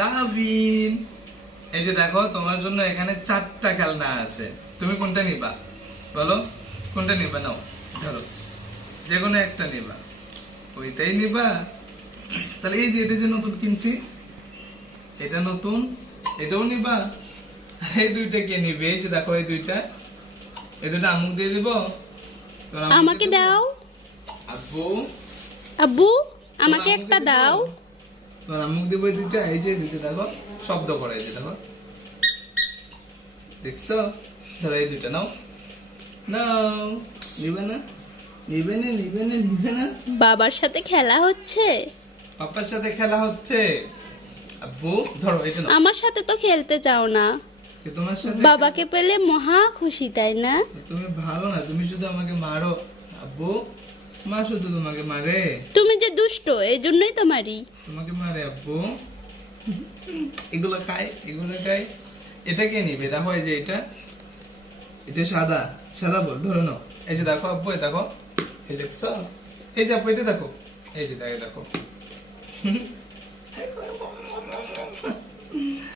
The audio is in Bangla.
সাবিন। এই যে দেখো তোমার জন্য এখানে 4টা খেলনা আছে, তুমি কোনটা নিবা বলো? কোনটা নিবা? নাও ধরো, যে কোনো একটা নিবা। ওইটাই নিবা? তাহলে এই যে এটা যে নতুন কিনছি, এটা নতুন, এটাও নিবা? এই দুইটা কে নিবে? এই যে দেখো এই দুইটা আম্মুক দিয়ে দিব। আমাকে দাও। আব্বু আব্বু আমাকে একটা দাও। তোমার আম্মুক দিব এই দুইটা। এই যে দুইটা দেখো শব্দ করে, এই যে দেখো, দেখছো? ধরো এই দুইটা নাও। নাও, নিবে না? নিবে না, নিবে না, নিবে না? বাবার সাথে খেলা হচ্ছে। পাপার সাথে খেলা হচ্ছে। আব্বু ধরো এটা নাও। আমার সাথে তো খেলতে চাও না। তোমার সাথে বাবাকে পেলে মহা খুশি, তাই না? তুমি ভালো না, তুমি শুধু আমাকে মারো। আব্বু, মা শুধু তোমাকে মারে। তুমি যে দুষ্ট, এই জন্যই তো মারি। তোমাকে মারে আব্বু। এগুলো খায়, এগুলো খায়। এটা কে নিবে? দেখো এই যে এটা সাদা, সাদা বল, ধরো নাও। এই যে দেখো আব্বু, এই দেখো, এই দেখছো? এই যে আব্বু এটা দেখো, এই যে দেখো।